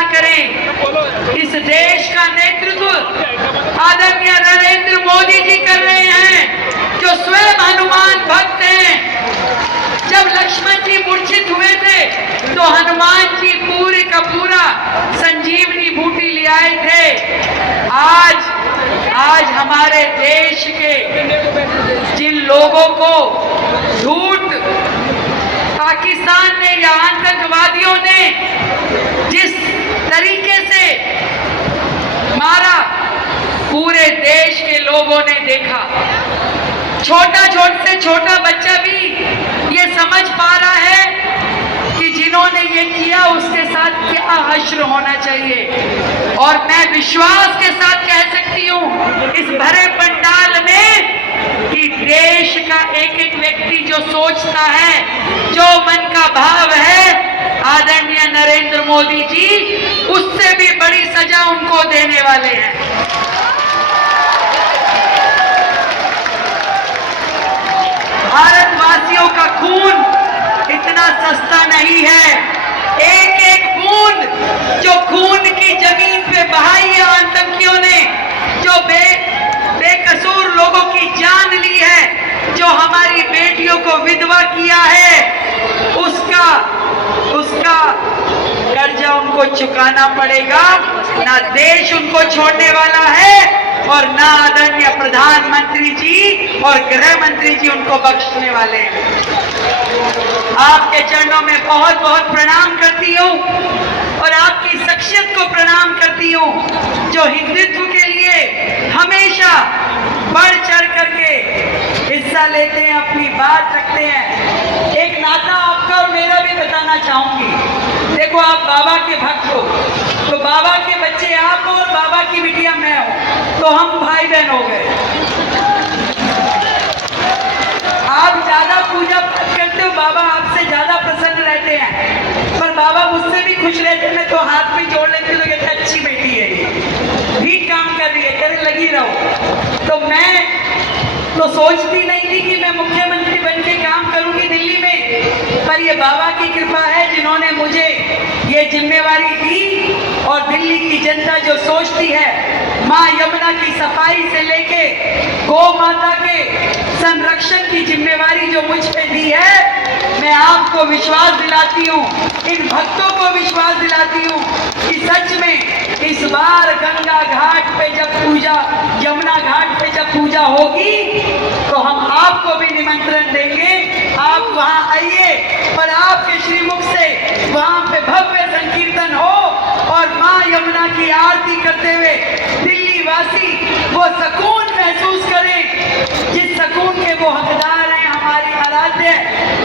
कल्पना करें, इस देश का नेतृत्व आदरणीय नरेंद्र मोदी जी कर रहे हैं, जो स्वयं हनुमान भक्त हैं। जब लक्ष्मण जी मूर्छित हुए थे तो हनुमान जी पूरे का पूरा संजीवनी बूटी ले आए थे। आज हमारे देश के जिन लोगों को झूठ पाकिस्तान ने या आतंकवादियों ने जिस तरीके से मारा, पूरे देश के लोगों ने देखा। छोटा बच्चा भी ये समझ पा रहा है कि जिन्होंने ये किया उसके साथ क्या हश्र होना चाहिए। और मैं विश्वास के साथ कह सकती हूँ इस भरे पंडाल में कि देश का एक एक व्यक्ति जो सोचता है, जो मन का भाव है, आदरणीय नरेंद्र मोदी जी उससे भी बड़ी सजा उनको देने वाले हैं। भारतवासियों का खून इतना सस्ता नहीं है। एक एक बूंद जो खून की जमीन पे बहाई है आतंकियों ने, जो बेकसूर लोगों की जान ली है, जो हमारी बेटियों को विधवा किया है, उसका कर्जा उनको चुकाना पड़ेगा। ना देश उनको छोड़ने वाला है और ना आदरणीय प्रधानमंत्री जी और गृह मंत्री जी उनको बख्शने वाले हैं। आपके चरणों में बहुत बहुत प्रणाम करती हूँ और आपकी शख्सियत को प्रणाम करती हूँ, जो हिंदुत्व के लिए हमेशा बढ़ चढ़ करके हिस्सा लेते हैं, अपनी बात रखते हैं। एक नाता आपका और मेरा भी बताना चाहूंगी। देखो, आप बाबा के भक्त हो तो बाबा के बच्चे आप हो और बाबा की बिटिया मैं हूं, तो हम भाई बहन हो गए। आप ज्यादा पूजा पाठ करते हो, बाबा आपसे ज्यादा प्रसन्न रहते हैं, पर बाबा मुझसे भी खुश रहते हैं। मैं तो हाथ भी जोड़ लेती हूँ तो कहते अच्छी बेटी है, ये भी काम कर रही है, कहते लगी रहो। तो मैं तो सोचती नहीं थी कि मैं मुख्यमंत्री बन के काम करूंगी दिल्ली में, पर ये बाबा की कृपा है जिन्होंने मुझे ये जिम्मेवारी दी। और दिल्ली की जनता जो सोचती है, माँ यमुना की सफाई से लेके गौ माता के संरक्षण की जिम्मेवारी जो मुझ पे दी है, मैं आपको विश्वास दिलाती हूँ, इन भक्तों को विश्वास दिलाती हूँ कि सच में इस बार गंगा घाट पे जब पूजा, यमुना घाट पे जब पूजा होगी तो हम आपको भी निमंत्रण देंगे। आप वहां आइए और आपके श्रीमुख से वहां पे भव्य संकीर्तन हो और माँ यमुना की आरती करते हुए दिल्ली वासी वो सुकून महसूस करें जिस सुकून के वो हकदार हैं। हमारी आराध्य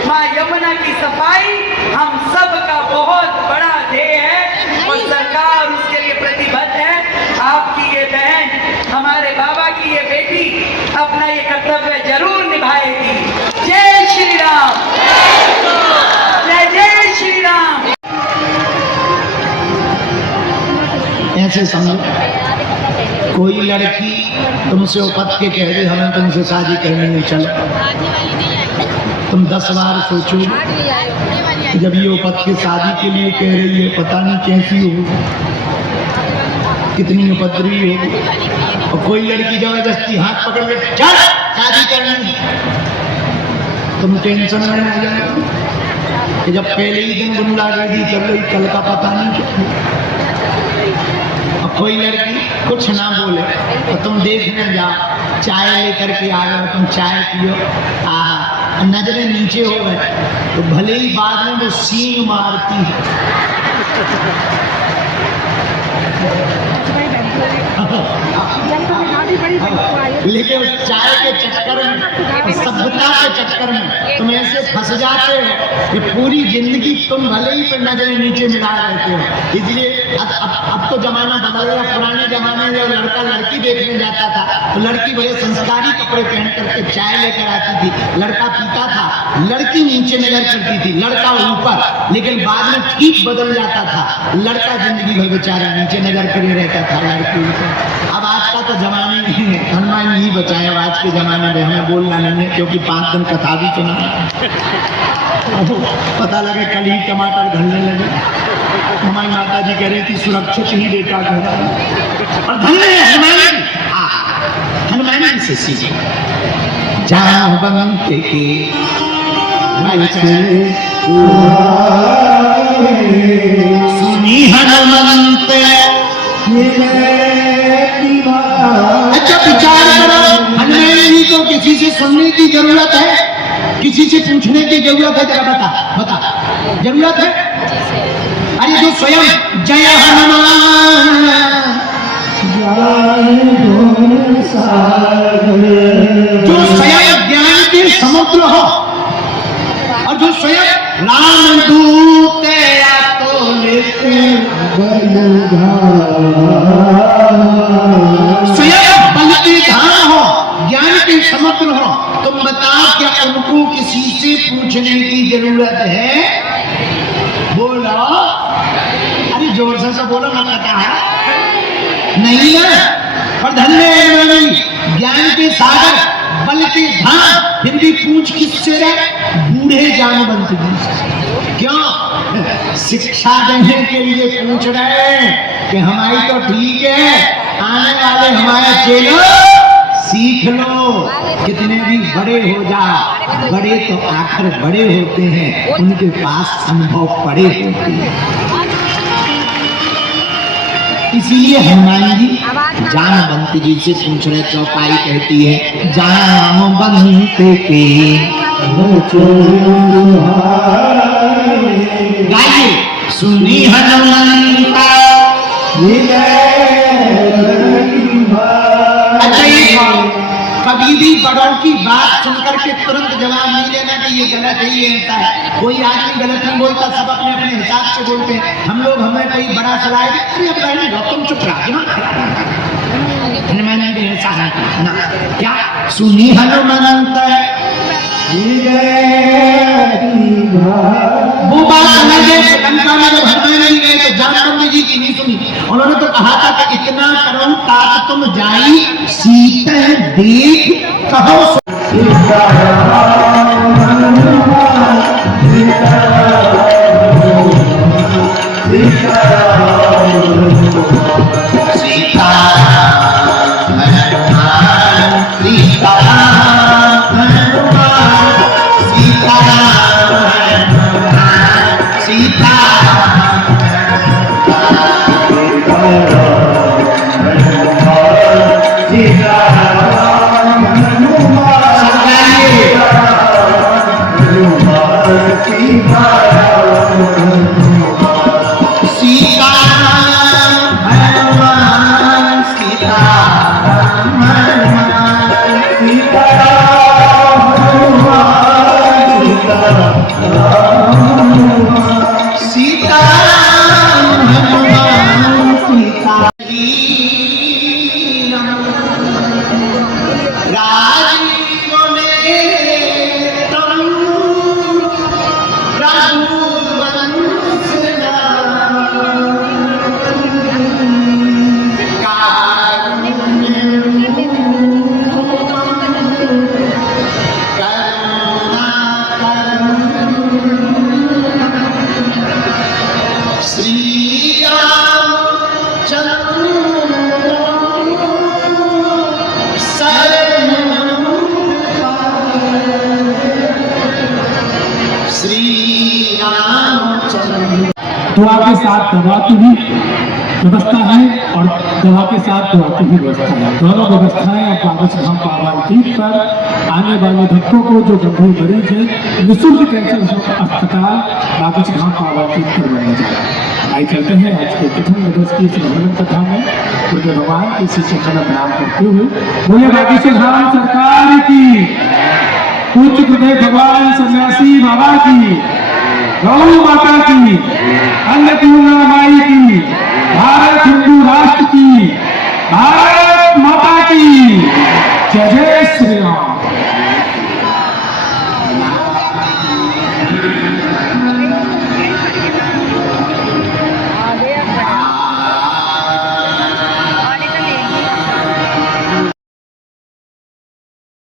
माँ यमुना की सफाई हम सब का बहुत बड़ा ध्येय है और सरकार उसके लिए प्रतिबद्ध है। आपकी ये बहन, हमारे बाबा की ये बेटी अपना ये कर्तव्य जरूर निभाएगी। जय श्री राम, जय जय श्री राम। ऐसे समझो, कोई लड़की तुमसे उपत के कह दे हमें तुमसे शादी करनी है, चलो। तुम 10 बार सोचो, जब ये उपत के शादी के लिए कह रही है, पता नहीं कैसी हो, कितनी उपद्रवी हो। और कोई लड़की जबरदस्ती हाथ पकड़ के चल शादी करनी, तुम टेंशन में आ जाओ कि जब पहले ही दिन गुंडागर्दी चल रही, कल का पता नहीं। और कोई लड़की कुछ ना बोले और तुम देखने जाओ, चाय लेकर के आ गए, तुम चाय पियो, नजरें नीचे हो गए तो भले ही बाद में वो सींग मारती है। लेकिन उस चाय के चक्कर में, सभ्यता के चक्कर में तुम ऐसे फंस जाते हो कि पूरी जिंदगी तुम भले ही पर नजरें नीचे मिला रहते हो। इसलिए अब तो जमाना बदल गया। पुराने जमाने में जब लड़का लड़की देखने जाता था तो लड़की बड़े संस्कारी कपड़े पहन करके चाय लेकर आती थी, लड़का पीता था, लड़की नीचे नजर करती थी, लड़का ऊपर। लेकिन बाद में ठीक बदल जाता था, लड़का जिंदगी भर बेचारा नीचे नजर करे रहता था, लड़की ऊपर। अब आज का तो जमाना नहीं है, हनुमान यही बचाए। आज के जमाने में हमें बोलना नहीं है, क्योंकि 5 दिन कथा भी सुना, पता लगे कल ही टमाटर घलने लगे। हमारी माता जी कह रही थी सुरक्षित ही बेटा घर। और धन्य है हनुमान, हनुमान जी से सीखे जावंत के वचन सुनी हनुमंत। अच्छा विचार करो, हनुमान जी को किसी से सुनने की जरूरत है, किसी से पूछने की जरूरत है? जरा बता जरूरत है? अरे जो स्वयं जय हनुमान जो स्वयं ज्ञान के समुद्र हो, और जो स्वयं राम दूत तो स्वयं बल के धाम हो, ज्ञान के समुद्र हो, तुम बताओ क्या उनको किसी से पूछने की जरूरत है? बोलो, अरे जोर से बोलो ना, पता है नहीं है। और धन्य है ज्ञान के सागर, बल के धाम, फिर भी पूछ किससे रहे? बूढ़े जामवंत जी से। क्यों? शिक्षा देने के लिए पूछ रहे हैं कि हमारी तो ठीक है, आने वाले हमारे चेलो सीख लो। कितने भी बड़े हो जा, बड़े तो आखिर बड़े होते हैं, उनके पास अनुभव पड़े होते हैं। इसीलिए हनुमान जी जामवंत जी से पूछ रहे। चौपाई कहती है जामवंत के गाइए सुनी हनुमंता। कभी भी बड़ों की बात सुनकर के तुरंत जवाब नहीं देना कि ये गलत है, ये ऐसा है। कोई आदमी गलत नहीं बोलता, सब अपने अपने हिसाब से बोलते हैं। हम लोग, हमें कोई बड़ा सलाह दे, अरे अब रहने दो, तुम चुप रहो। हनुमान जी ऐसा ना, क्या सुनी हनुमंत वो बात समझे। लंका में जब हनुमान जी गए तो जामवंत जी की नहीं सुनी। उन्होंने तो कहा था कि इतना करो तात तुम जाई, सीता देख कहो दुआ के साथ दवा की भी व्यवस्था है और दवा के साथ दुआ की भी व्यवस्था है। दोनों व्यवस्थाएं अब बागचखाम पावागढ़ पर आने वाले भक्तों को जो गंभीर मरीज है निःशुल्क कैंसर अस्पताल बागचखाम पावागढ़ पर बनाया जा रहा है। आइए चलते हैं आज के प्रथम दिवस की भगवत कथा में उनके भगवान के श्री चरण प्रणाम करते हुए बोले बागचखाम सरकार की, पूज्य गुरुदेव भगवान सन्यासी बाबा की, गौ माता की, अन्नपूर्णा माई की, भारत हिंदू राष्ट्र की, भारत माता की जय। जय श्री राम।